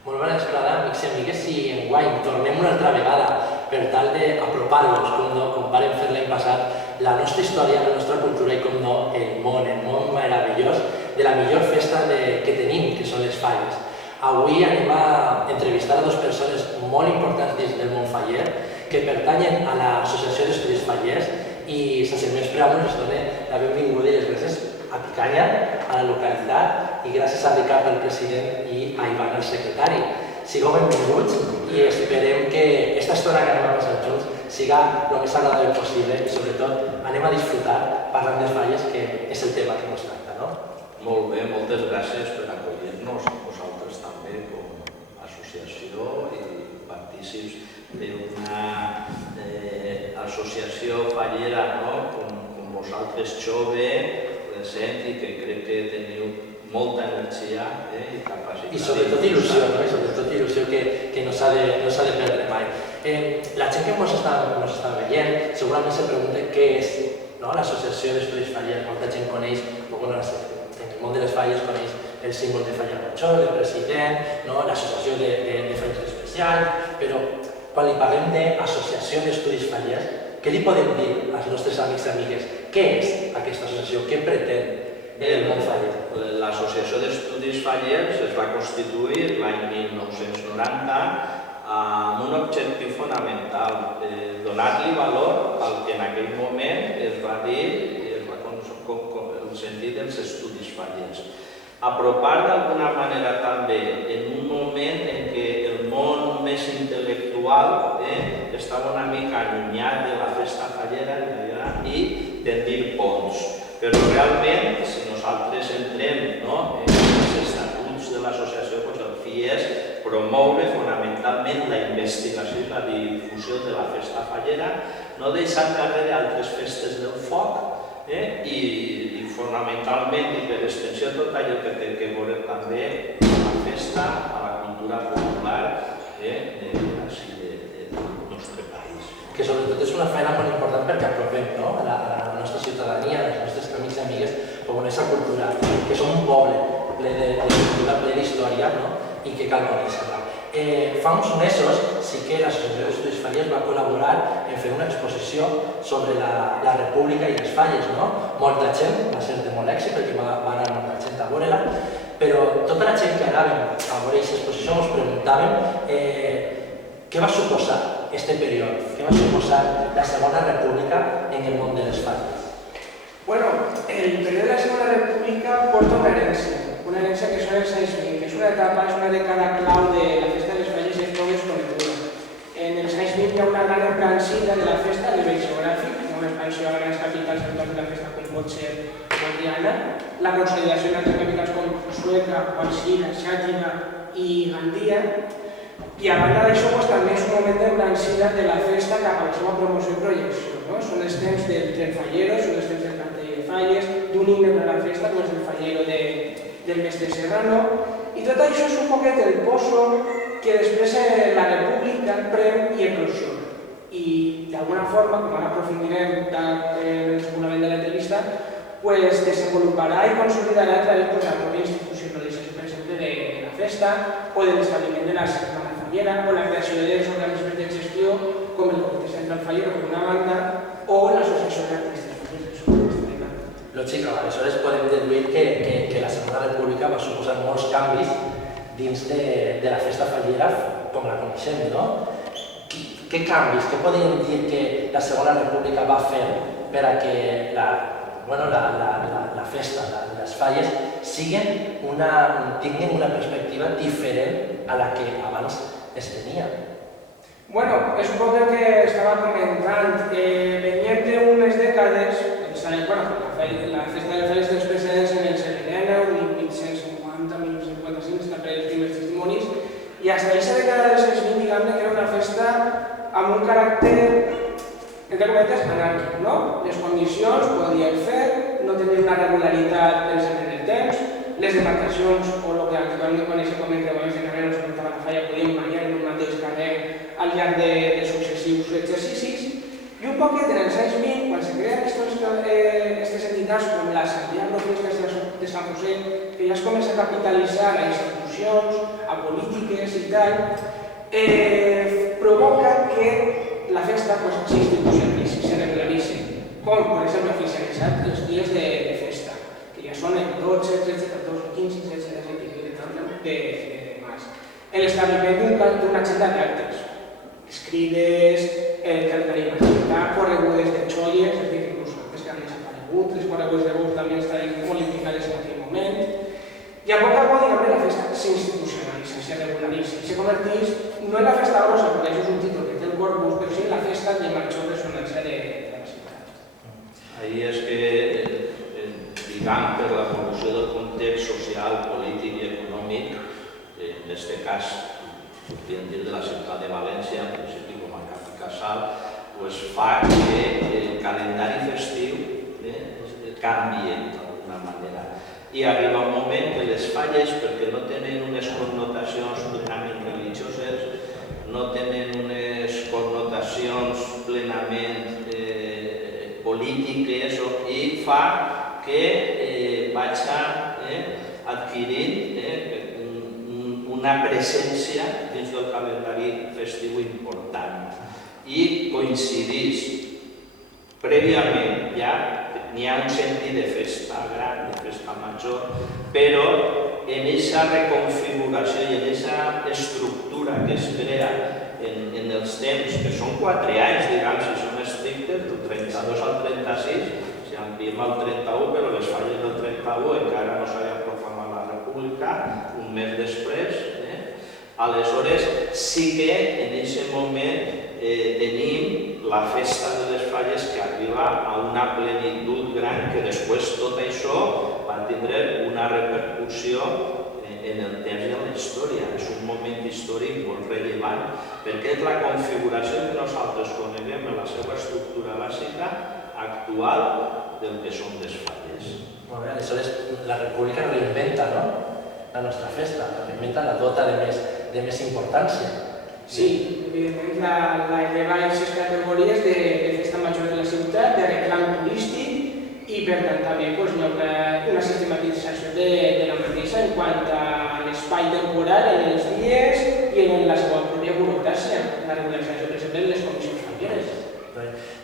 Molt bona vesprada, amics i amigues, i enguany tornem una altra vegada per tal d'apropar-vos, com vàrem fer l'any passat, la nostra història, la nostra cultura i, com no, el món meravellós de la millor festa que tenim, que són les falles. Avui anem a entrevistar a dues persones molt importants dins del món faller, que pertanyen a l'Associació d'Estudis Fallers, i sense més preàmbuls us dono la benvinguda i les gràcies a Picanya, a la localitat, i gràcies a Ricard, el president, i a Ivan, el secretari. Sigueu benvinguts i esperem que aquesta estona que anem a passar junts siga el més agradable possible i, sobretot, anem a disfrutar parlant de falles, que és el tema que ens tracta, no? Molt bé, moltes gràcies per acollir-nos, vosaltres també, com a associació i partícips d'una associació fallera, com vosaltres, jove, present, i que crec que teniu molta energia i capacitat. I sobretot il·lusió, no? I sobretot il·lusió que no s'ha de perdre mai. La gent que ens està veient segurament se pregunta què és l'Associació d'Estudis Fallers. Molta gent coneix, en el món de les falles coneix el símbol de Faller Major, el president, l'Associació de Fallers Especials, però quan li parlem d'Associació d'Estudis Fallers, què li podem dir als nostres amics i amigues? Què és aquesta associació? Què pretén el món faller? L'Associació d'Estudis Fallers es va constituir l'any 1990 amb un objectiu fonamental, donar-li valor al que en aquell moment es va dir, el sentit dels estudis fallers. Apropar d'alguna manera també en un moment en què el món més intel·lectual estava una mica allunyat de la festa fallera i tendir ponts. Però realment, si nosaltres entrem en els estatuts de l'associació, el fi és promoure fonamentalment la investigació i la difusió de la festa fallera, no deixar darrere altres festes del foc i fonamentalment i per extensió tot allò que té a veure també amb la festa, a la cultura popular del nostre país. Que sobretot és una feina molt important perquè apropem a la nostra ciutadania, als nostres amics i amigues, com aquesta cultura, que som un poble ple de cultura, ple d'història i que cal conèixer-la. Fa uns mesos sí que l'Associació d'Estudis Fallers va col·laborar en fer una exposició sobre la República i les falles. Molta gent, va ser de molt èxit perquè va anar molta gent a veure-la, però tota la gent que anàvem a veure aquesta exposició ens preguntàvem què va suposar aquest període, què va suposar la Segona República en el món de les falles. Bueno, el període de la Segona República porta una herència que són els anys 20, que és una etapa, és una dècada clau de la festa de les falles i és molt desconeguda. En els anys 20 hi ha una gran embranzida de la festa a nivell geogràfic, una expansió a grans capitals de la festa com pot ser Bordiana, la consolidació en altres capitals com Sueca, Valsira, Xàtiva i Gandia, i a banda d'això també és un moment d'embranzida de la festa cap a la seva promoció i projecció. Són els temps del tren fallero, són els temps del cartell de falles, d'un himne per a la festa, com és el fallero del mestre Serrano, i tot això és un poquet el pozo que després la República pren i eclosiona. I d'alguna forma, com ara aprofundirem en el desenvolupament de l'entrevista, desenvoluparà i consolidarà a través de la pròpia institucionalització, per exemple, de la festa o de l'establiment de la setmana fallera o la creació dels organismes de gestió com el Comitè Central Fallero per una banda o l'Associació d'Artistes Falleros. Lògic, aleshores podem deduir que la Segona República va suposar molts canvis dins de la festa fallera com la coneixem, no? Què canvis, què podem dir que la Segona República va fer per a que la festa, les falles, tinguin una perspectiva diferent a la que abans es tenia? Bueno, és un poc el que estava comentant. Veníem d'unes dècades, la festa de falles dels precedents en el segle XIX, 1550-1555, està per els primers testimonis, i fins a aquesta dècada dels anys 20, diguem-ne, que era una festa amb un caràcter, entre cometes, anàrquic, no? Les condicions podien fer, no tenien una regularitat per exemple en el temps, les demarcacions o el que actualment coneixem com encreuaments de carrer on se portava la falla podien variar en un mateix carrer al llarg de successius exercicis, i un poquet en els anys 20, quan se creen aquestes entitats com l'Assemblea Provincial de Sant José, que ja es comença a capitalitzar la institució institucions, a polítiques i tal, provoca que la festa s'institucionalitzi, se regularitzi, com per exemple oficialitzar els dies de festa, que ja són el 12, 13, 14, 15, 16, 17 de març. L'establiment d'una agenda d'actes, escrides, el calendari magistral, corregudes de xolles, és a dir, inclús les que han desaparegut, les corregudes de bous també estan molt implicades en aquell moment. I a poc a poc, diguem-ne, la festa s'institucionalitza, se regularitza, se converteix no en la festa grossa, perquè això és un títol que té el Corpus, però sí en la festa de major ressonància de la ciutat. Ahí és que, diguem, per l'evolució del context social, polític i econòmic, en aquest cas, podríem dir de la ciutat de València, en principi com a cap i casal, fa que el calendari festiu canvia d'alguna manera. I arriba un moment que les falles, perquè no tenen unes connotacions plenament religioses, no tenen unes connotacions plenament polítiques, i fa que vaig adquirint una presència dins del calendari festiu important i coincideix prèviament, ja n'hi ha un sentit de festa gran, de festa major, però en aquesta reconfiguració i en aquesta estructura que es crea en els temps, que són 4 anys, diguem, si som estrictes, del 32 al 36, si amplim al 31, però les falles del 31 encara no s'havia proclamat la República, un mes després. Aleshores, sí que en aquest moment tenim la festa de les falles que arriba a una plenitud gran que després tot això va tindre una repercussió en el temps i en la història. És un moment històric molt rellevant perquè és la configuració que nosaltres coneguem en la seva estructura bàsica actual del que són les falles. Molt bé, aleshores la República reinventa, no?, la nostra festa, la reinventa, la dota de més importància. Sí, evidentment la eleva a aquestes categories de festa major de la ciutat, de reclam turístic i per tant també hi ha una sistematització de la mateixa en quant a l'espai temporal en els dies i en la seva pròpia burocràcia, la regularització, per exemple, de les comissions familiars.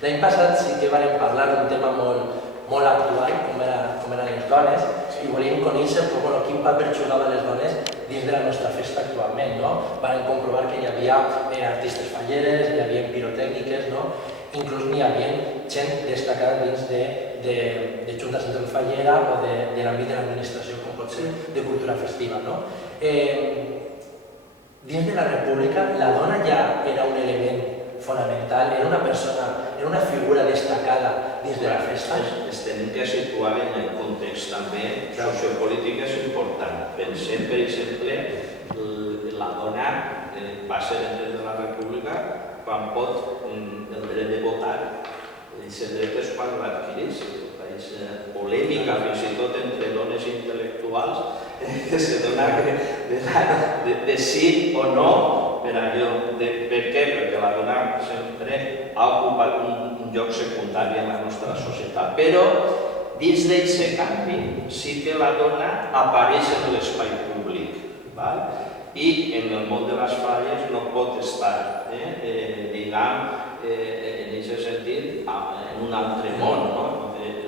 L'any passat sí que vam parlar d'un tema molt actual, com eren les dones, i volíem conèixer quin paper jugaven les dones dins de la nostra festa actualment. Vam comprovar que hi havia artistes falleres, hi havia pirotècniques, inclús n'hi havia gent destacada dins de Junta Central Fallera o de l'àmbit de l'administració, com pot ser de cultura festiva. Dins de la República, la dona ja era un element fonamental, era una persona, era una figura destacada dins de la festa. Es tenim que situar en el context també sociopolític és important. Pensem, per exemple, la dona va ser dins de la República quan pot el dret de votar, aquest dret és quan l'adquireix. És polèmica, fins i tot entre dones intel·lectuals, que se dona de sí o no per allò. Per què? Perquè la dona sempre ha ocupat un lloc secundari en la nostra societat. Però dins d'aquest canvi sí que la dona apareix en l'espai públic. I en el món de les falles no pot estar, diguem, en aquest sentit, en un altre món,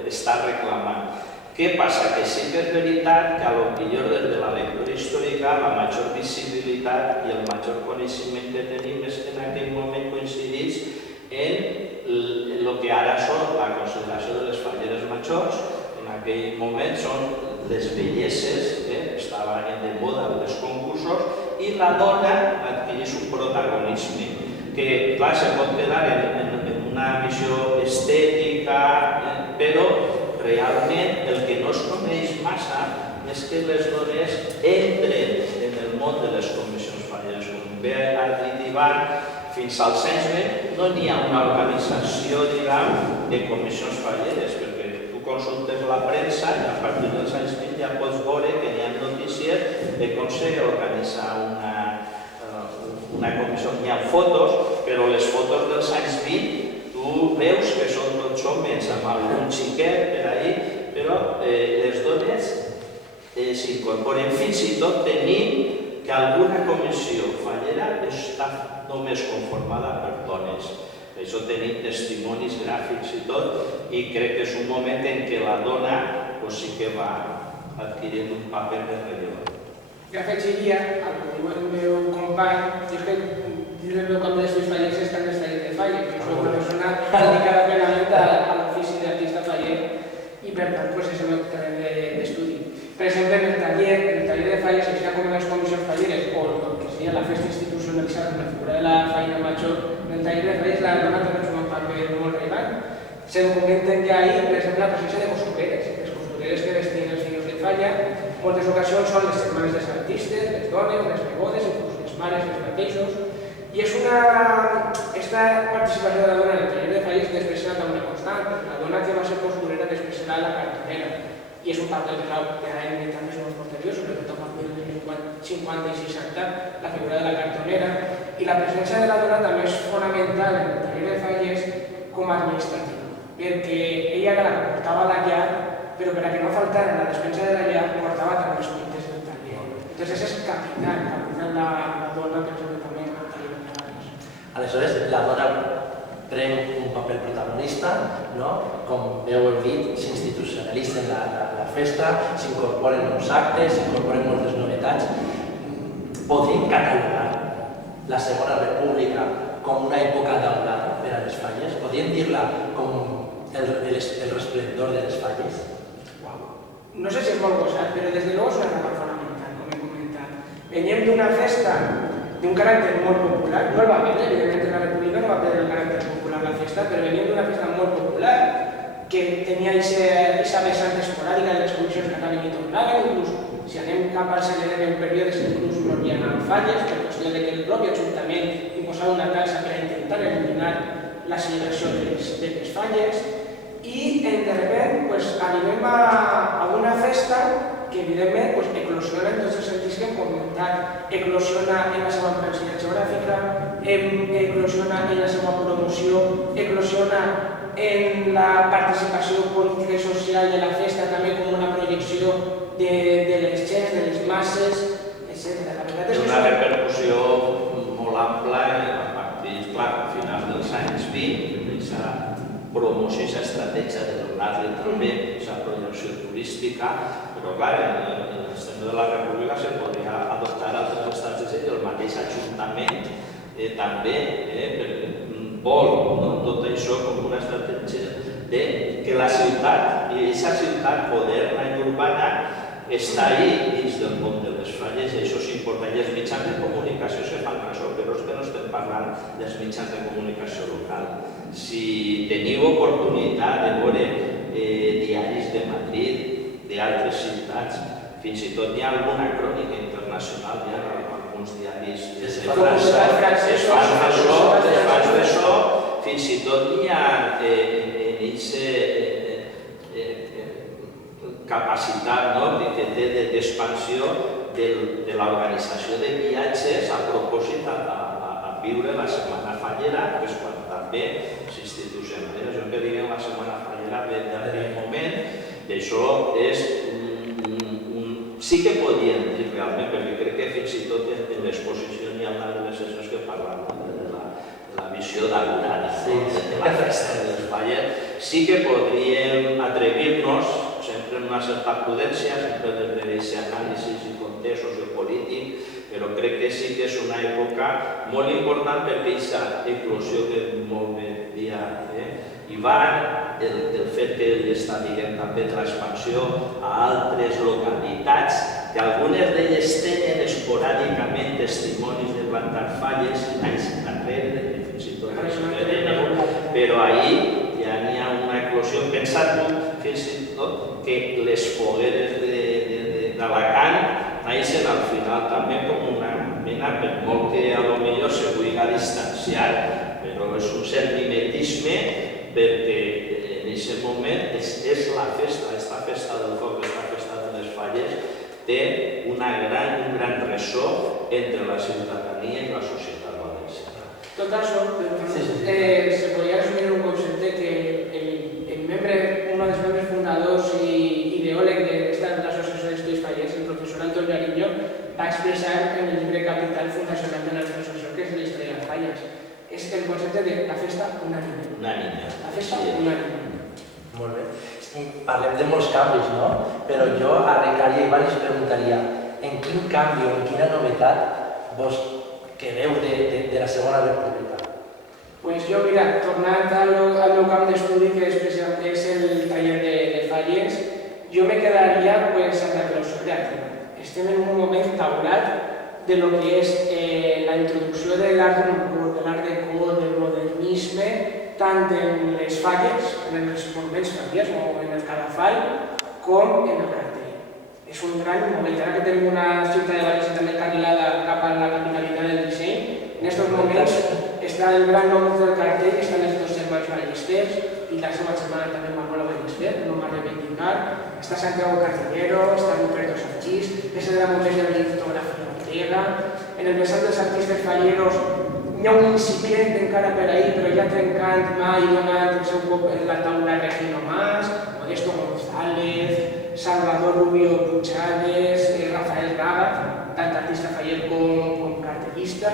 està reclamant. Què passa? Que sí que és veritat que potser des de la lectura històrica la major visibilitat i el major coneixement que tenim és que en aquell moment coincideix en el que ara són la consideració de les falleres majors. En aquell moment són les belleses, estaven de moda dels concursos, i la dona adquireix un protagonisme que, clar, se pot quedar en una visió estètica, però realment el que no es coneix massa és que les dones entren en el món de les comissions falleres. Com bé ha dit Ivan, fins als anys 20 no n'hi ha una organització, diguem, de comissions falleres, perquè tu consultes la premsa i a partir dels anys 20 ja pots veure que n'hi ha notícies de com s'organitza una comissió. N'hi ha fotos, però les fotos dels anys 20 tu veus que són tots homes amb algun xiquet per ahí, però les dones s'incorporen. Fins i tot tenim que alguna comissió fallera està només conformada per dones. Per això tenim testimonis gràfics i tot, i crec que és un moment en què la dona sí que va adquirint un paper més rellevant. Jo afegiria, al que diu el meu company, és que dins del meu camp d'estudis fallers estan els tallers de falles. Jo soc una persona dedicada plenament a l'ofici d'artista faller i per tant és el meu terreny d'estudi. Per exemple, en el taller de falles, així com en les comissions falleres o el que seria la festa institucionalitzada amb la figura de la feina major, en el taller de falles la dona també és un paper molt rellevant. Se documenten ja ahir, per exemple, la presència de costureres. Les costureres que vestien els niños de falla, en moltes ocasions són les germanes dels artistes, les dones, les nebodes, inclús les mares, els mateixos. I és esta participació de la dona en el taller de falles després serà també una constant. La dona que va ser costurera després serà la cartonera. I és un paper clau que ara hem dit també molt posterior, sobretot a partir dels 50 i 60, la figura de la cartonera. I la presència de la dona també és fonamental en el taller de falles com a administrativa, perquè ella era la que portava la llar, però per a que no faltara la despensa de la llar, portava també els pintes del taller. Entonces és capital la dona que és també el taller de falles. Aleshores, la dona pren un paper protagonista, com bé heu dit, s'institucionalitza en la festa, s'incorporen nous actes, s'incorporen moltes novetats. Podríem catalogar la Segona República com una època daurada per a les falles? Podríem dir-la com el resplendor de les falles? No sé si és molt gosat, però des de luego és una etapa fonamental, com he comentat. Veníem d'una festa d'un caràcter molt popular, no el va perdre, evidentment la República no va perdre el caràcter popular la festa, però veníem d'una festa molt popular que tenia aquesta vessant esporàdica de les comissions que anaven i tornaven, inclús si anem cap al segle en períodes inclús no hi ha falles, per qüestió que el propi Ajuntament imposava una taxa per intentar eliminar la celebració de les falles, i de sobte arribem a una festa que evidentment eclosiona en tots els sentits que hem comentat. Eclosiona en la seva complexitat geogràfica, eclosiona en la seva promoció, eclosiona en la participació política i social de la festa, també com una projecció de les gens, de les masses, etc. És una repercussió molt ampla a partir, clar, al final dels anys 20, aquesta promoció, aquesta estratègia de donar-li també aquesta projecció turística, però clar, en el sistema de la República se podria adoptar altres estratègies i el mateix Ajuntament també vol tot això com una estratègia de que la ciutat, i aquesta ciutat moderna i urbana, està ahí dins del món de les falles i això és important. I els mitjans de comunicació se fan això, però és que no estem parlant dels mitjans de comunicació local. Si teniu oportunitat de veure diaris de Madrid, d'altres ciutats, fins i tot hi ha alguna crònica internacional, hi ha alguns diaris de França, es fan això, fins i tot hi ha capacitat que té d'expansió de l'organització de viatges a propòsit a viure la Setmana Fallera, que és quan també s'institucionalitza. Jo que diria la Setmana Fallera ve d'aquell moment, i això és sí que podien dir realment, perquè crec que fins i tot en l'exposició hi ha una de les sessions que parlen de la visió d'algurada de la festa de les falles. Sí que podríem atrevir-nos, sempre amb una certa prudència, sempre des d'aquest anàlisi i context sociopolític, però crec que sí que és una època molt important perquè aquesta eclosió que molt bé dia hi va, el fet que està dient també de l'expansió a altres localitats, que algunes d'elles tenen esporàdicament testimonis de plantar falles anys enrere, fins i tot però ahir ja n'hi ha una eclosió. Pensat fins i tot que les fogueres d'Alacant naixen al final també com una mena, per molt que potser se vulgui distanciar, però és un sentimentisme perquè en aquest moment és la festa, aquesta festa del foc, aquesta festa de les falles, té un gran ressò entre la ciutadania i la societat valenciana. Tot això, se podria resumir en un concepte que un dels membres fundadors i ideòleg de l'associació d'estudis fallers, el professor Antoni Ariño, va explicar expressar en el llibre Capital fundacional de la filosofia, que és de la història de les falles. És el concepte de la festa unànime. Unànime. La festa unànime. Molt bé. Parlem de molts canvis, no? Però jo a Recària i Valls preguntaria en quin canvi o en quina novetat vos quedeu de la Segona República? Pues jo, mira, tornant al meu camp d'estudi, que és el taller de falles, jo me quedaria pues, en la filosofia creativa. Estem en un moment taulat de lo que és la introducció de l'art deco, del modernisme, tant en les falles, en els monuments familiars o en el cadafal, com en el cartell. És un gran moment. Ara que tenim una ciutat de València també carrilada cap a la capitalitat del disseny, en aquests moments està el gran nom del cartell, estan els dos germans Ballesters, i la seva germana també Manuela Ballester, no m'ha reivindicar, està Santiago Cartellero, està Ruperto Sanchís, és el moment de la litografia griega, en el vessant dels artistes falleros hi ha un incipient encara per ahir, però ja trencant mai, donant el seu cop en la taula Regino Mas, Modesto González, Salvador Rubio Puchades, Rafael Raga, tant artista faller com cartellista,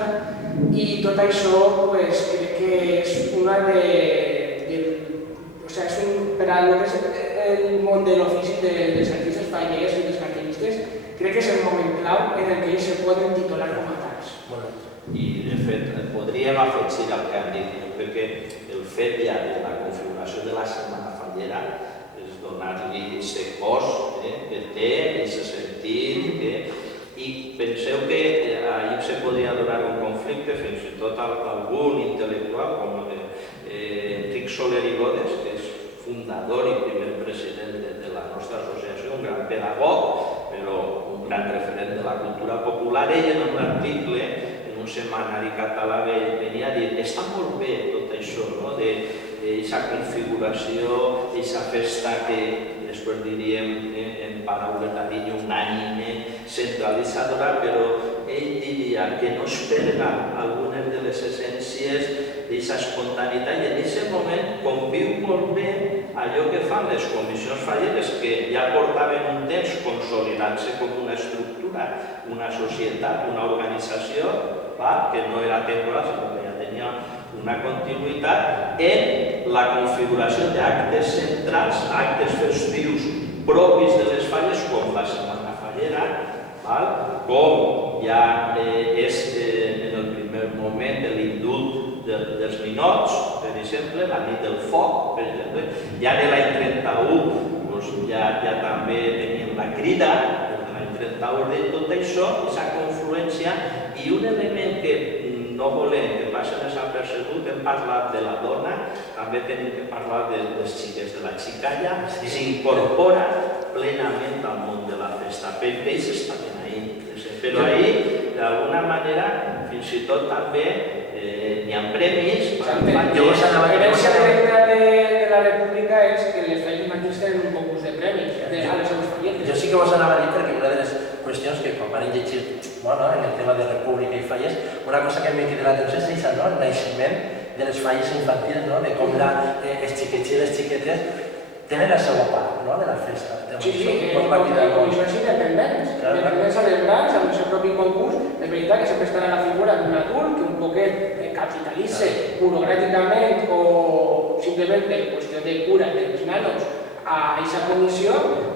i tot això pues, crec que és una o sea, per a lo que és el món de l'ofici dels artistes fallers i dels cartellistes, crec que és el moment clau en el que ells se poden titular com a tals. I de fet podríem afegir al que han dit. Jo crec que el fet ja de la configuració de la Setmana Fallera és donar-li aquest cos que té, aquest sentit, i penseu que ahir se podria donar un conflicte, fins i tot algun intel·lectual com Enric Soler i Godes, que és fundador i primer president de la nostra associació, un gran pedagog, però un gran referent de la cultura popular. Ell en un article, en un setmanari català, venia a dir està molt bé tot això, d'aquesta configuració, aquesta festa que després diríem en paraules d'Adiño unànime, centralitzadora, però ell diria que no es perden algunes de les essències d'aquesta espontaneïtat i en aquest moment conviu molt bé allò que fan les comissions falleres, que ja portaven un temps consolidant-se com una estructura, una societat, una organització, que no era temporal, sinó que ja tenia una continuïtat en la configuració d'actes centrals, actes festius propis de les falles, com la Setmana Fallera, com ja és en el primer moment de l'indult dels ninots, per exemple, la nit del foc, per exemple, ja de l'any 31 ja també teníem la crida, de l'any 31 de tot això, aquesta confluència, i un element que no volem que passi desapercebut, hem parlat de la dona, també tenim que parlar dels xiquets de la xicalla, s'incorpora plenament al món de la festa, perquè ells estaven ahí, però ahí, d'alguna manera, fins i tot també n'hi ha premis. L'herència directa de la República és que les falles matins tenen un concurs de premis a les seves falletes. Jo sí que vos anava a dir, perquè una de les qüestions que quan van llegir en el tema de República i falles, una cosa que m'ha cridat l'atenció és el naixement de les falles infantils, de com els xiquets i les xiquetes tenen la seva part de la festa. Sí, comissions independents celebrats amb el seu propi concurs. És veritat que sempre estarà la figura d'un adult que un poquet capitalitza burocràticament o simplement per qüestió de cura dels nanos a aquesta comissió,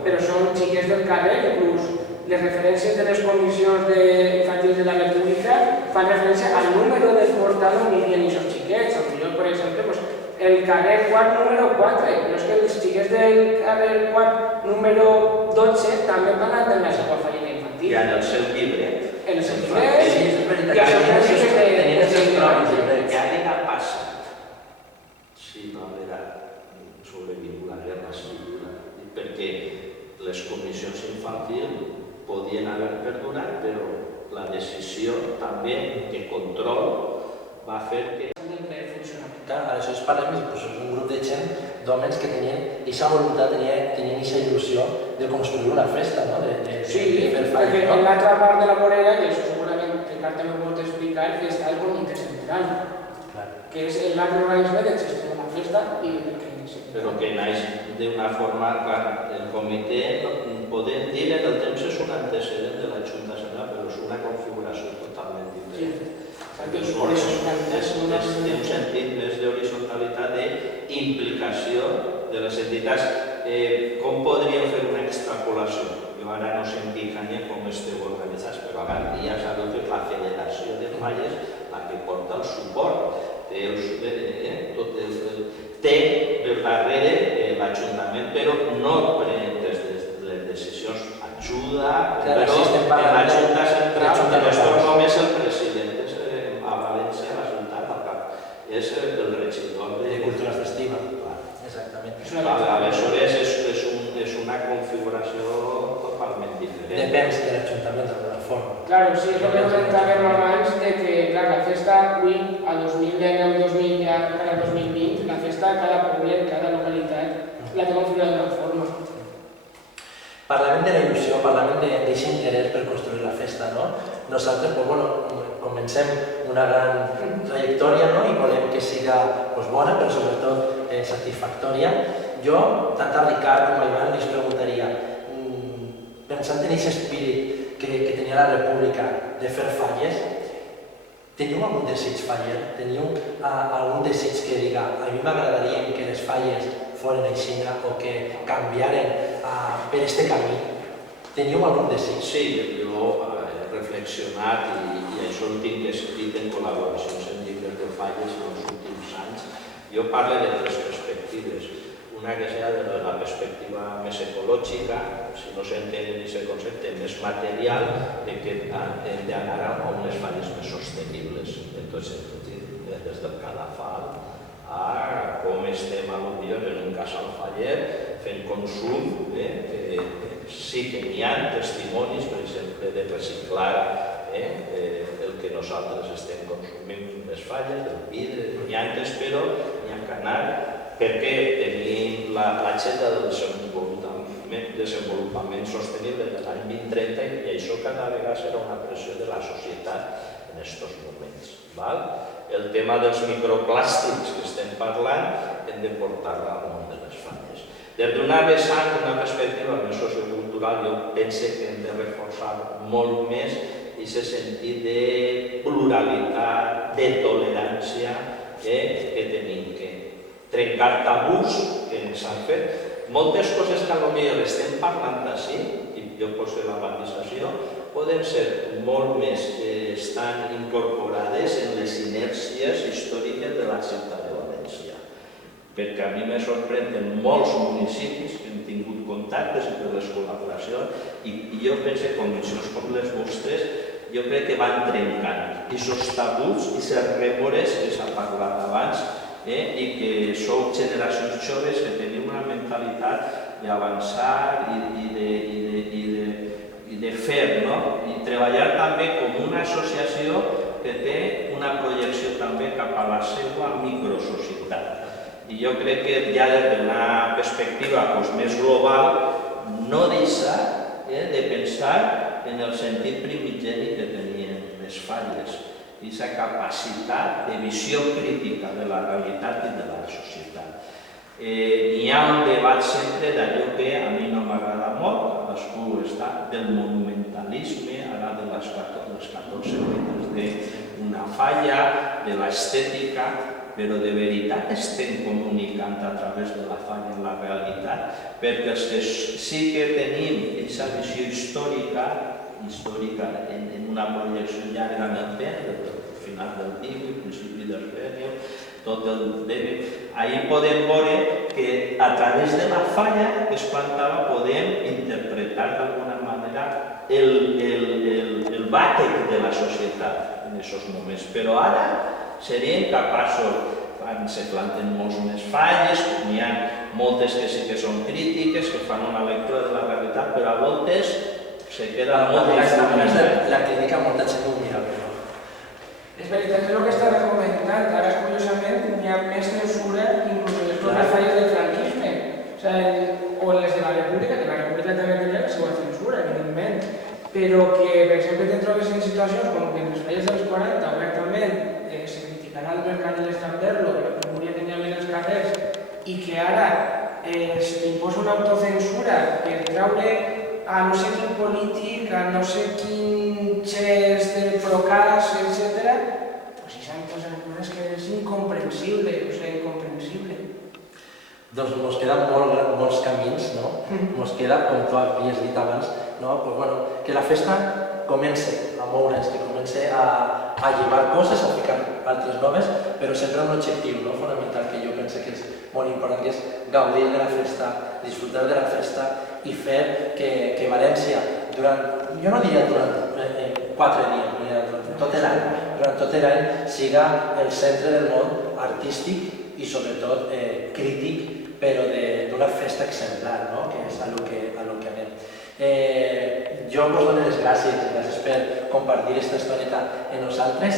però són xiquets del carrer, inclús les referències de les comissions infantils de la República fan referència al número del portal on vivien aquests xiquets. Per exemple, el carrer quart número 4, però és que els xiquets del carrer quart número 12 també van anar en la seva fallera infantil. I en el seu llibre. En el seu llibre. I això és que què ha passat si no haguera sobrevingut la guerra civil? Perquè les comissions infantils podien haver perdurat, però la decisió també de control va fer que... Aleshores parlem d'un grup de gent, d'homes que tenien aquesta voluntat, tenien aquesta il·lusió de construir una festa, Sí, perquè en l'altra part de la vorera, i això segurament Ricard també ho pot explicar, que està el comitè central, que és l'altre organisme de gestió de la festa i del que inicia. Però que naix d'una forma, clar, el comitè, podem dir que el temps és un antecedent de la Junta General, però és una configuració totalment diferent. Té un sentit més d'horizontalitat, d'implicació de les entitats. Com podríem fer una extrapolació? Jo ara no sé en quin any com esteu organitzats, però a Gandia sabeu que és la Federació de Falles la que porta el suport. Té per darrere l'Ajuntament, però no pren les decisions. Ajuda, però en la Junta Central, en aquests moments el president a València, la Junta és el regidor de Cultura Festiva. Exactament. Aleshores és una configuració totalment diferent. Depèn de l'Ajuntament d'alguna forma. Claro, sí, és el que comentàvem abans de que la festa avui, a 2019, a 2020, la festa cada poble, cada localitat, la té configurada d'una forma. Parlàvem de la il·lusió, parlàvem d'aquest interès per construir la festa, no? Nosaltres, comencem una gran trajectòria i volem que siga bona, però sobretot satisfactòria. Jo, tant a Ricard com a Ivan, li preguntaria, pensant en aquest espírit que tenia la República de fer falles, teniu algun desig faller? Teniu algun desig que diga a mi m'agradaria que les falles foren així o que canviaren per este camí? Teniu algun desig? Sí, jo he reflexionat i això ho tinc escrit en col·laboracions en llibres de falles en els últims anys. Jo parlo de tres perspectives. Una que sea de la perspectiva més ecològica, si no s'entén aquest concepte, més material, de que hem d'anar a unes falles més sostenibles. En tot sentit, des del cadafal a com estem potser en un casal faller fent consum, sí que n'hi ha testimonis, per exemple, de reciclar el que nosaltres estem consumint, les falles, del vidre, n'hi ha altres, però n'hi ha que anar perquè tenim l'agenda de desenvolupament sostenible de l'any 2030 i això cada vegada serà una pressió de la societat en aquests moments. El tema dels microplàstics que estem parlant hem de portar-la al món de les falles. Des d'una vessant, una perspectiva més sociocultural, jo penso que hem de reforçar molt més aquest sentit de pluralitat, de tolerància que tenim que trencar tabús que ens han fet. Moltes coses que potser estem parlant així, i jo poso la matisació, poden ser molt més estan incorporades en les inèrcies històriques de la ciutat de València. Perquè a mi me sorprenen molts municipis que han tingut contactes per les col·laboracions i jo penso que condicions com les vostres jo crec que van trencant aquests tabús, aquestes rèmores que s'ha parlat abans i que sou generacions joves que teniu una mentalitat d'avançar i de fer, i treballar també com una associació que té una projecció també cap a la seva microsocietat. I jo crec que ja des d'una perspectiva més global no deixar de pensar en el sentit primigeni que tenien les falles, aquesta capacitat de visió crítica de la realitat i de la societat. Hi ha un debat sempre d'allò que a mi no m'agrada molt, cadascú està del monumentalisme, ara de les 14 metres d'una falla, de l'estètica, però de veritat estem comunicant a través de la falla en la realitat, perquè els que sí que tenim aquesta visió històrica en una projecció llarga del temps, del final del Divi, principi del Rèdio, tot el Devi, ahir podem veure que a través de la falla que es plantava podem interpretar d'alguna manera el bàtec de la societat en aquests moments. Però ara seriem capaços, se planten molts més falles, n'hi ha moltes que sí que són crítiques, que fan una lectura de la realitat, però a voltes se queda molt difícil. La clínica molta gent ho mira, però... És veritat, és el que estava comentant. Ara, curiosament, hi ha més censura inclús en les propies falles del franquisme. O en les de la República, que la República també tenia la seva censura, evidentment. Però que, per exemple, te trobes en situacions com que en les falles dels 40, obertament, se criticarà el mercat de l'estamperlo, que la República tenia més els carrers i que ara se t'imposa una autocensura per traure a no sé quin polític, a no sé quin xest del Procas, etc., pues si s'han posat coses que és incomprensible, o sigui, incomprensible. Doncs ens queden molts camins, no? Ens queda, com tu havies dit abans, que la festa comença a moure's, que comença a llevar coses, a ficar altres noves, però sempre amb l'objectiu fonamental que jo penso que és molt important, que és gaudir de la festa, disfrutar de la festa i fer que València, jo no diria durant 4 dies, durant tot l'any, siga el centre del món artístic i sobretot crític, però d'una festa exemplar, que és a lo que anem. Jo us dono les gràcies per compartir aquesta estoneta amb nosaltres,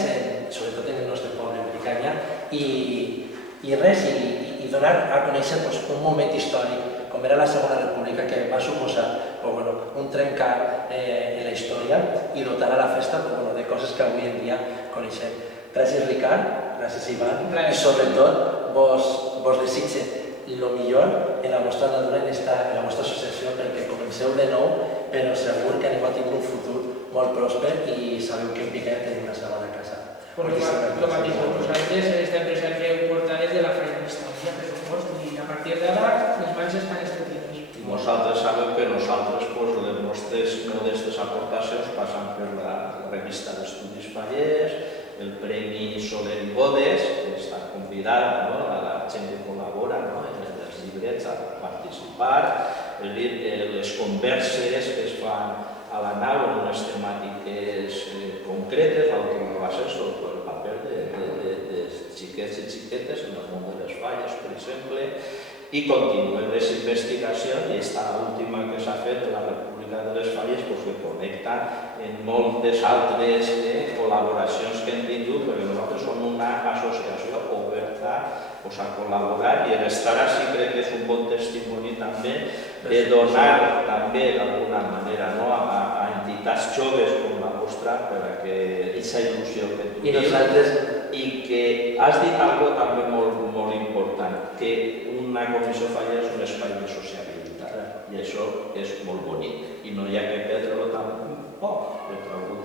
sobretot en el nostre poble, en Bricanya, i res, i donar a conèixer un moment històric, com era la Segona República, que va suposar un trencar en la història i dotar a la festa de coses que avui en dia coneixem. Gràcies, Ricard, gràcies, Ivan, i sobretot vos desitge el millor en la vostra andadura, en la vostra associació, perquè comenceu de nou, però segur que aneu a tindre un futur molt pròsper i sabeu que en Piquet tenim una segona casa. El mateix, vosaltres estem present que heu portat des de la feina d'història, per supost, i a partir d'ara les mans estan estretes. I vosaltres sabeu que nosaltres les nostres modestes aportacions passen per la revista d'Estudis Fallers, el Premi Soler i Bodes, que està convidat a la gent que col·labora en els llibrets a participar, les converses que es fan a la nau en unes temàtiques concretes, l'autoinnovació, sobretot el paper de xiquets i xiquetes en el món de les falles, per exemple, i continuen les investigacions, i està l'última que s'ha fet de la República de les Falles, que connecta en moltes altres col·laboracions que hem tingut, perquè nosaltres som una associació oberta a col·laborar, i estar així crec que és un bon testimoni també de donar també d'alguna manera a entitats joves com la vostra per a que aquesta il·lusió que tu dius, i que has dit alguna cosa també molt important, que una comissió falla és un espai de sociabilitat, i això és molt bonic, i no hi ha que perdre-lo tampoc.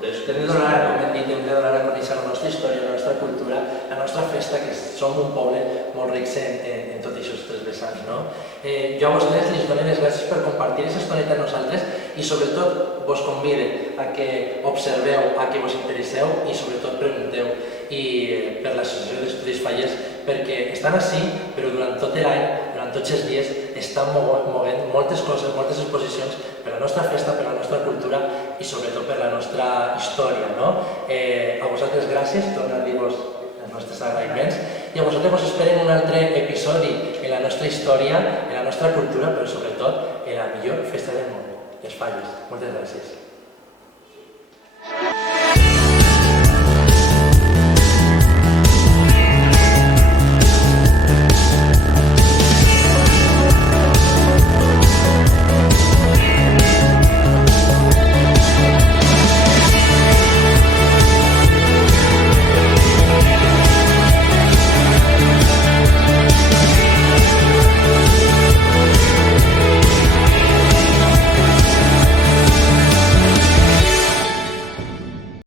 Hem de donar, com hem dit, hem de donar a conèixer la nostra història, la nostra cultura, la nostra festa, que som un poble molt ric en tots aquests 3 vessants. Jo a vosaltres us dono les gràcies per compartir aquesta estoneta amb nosaltres i sobretot vos convide a que observeu, a que vos interesseu i sobretot pregunteu per l'Associació d'Estudis Fallers, perquè estan així, però durant tot l'any, durant tots els dies, estan movent moltes coses, moltes exposicions per la nostra festa, per la nostra cultura i sobretot per la nostra història. A vosaltres gràcies, torno a dir-vos els nostres agraïments, i a vosaltres vos esperem un altre episodi en la nostra història, en la nostra cultura, però sobretot en la millor festa del món, les Falles. Moltes gràcies.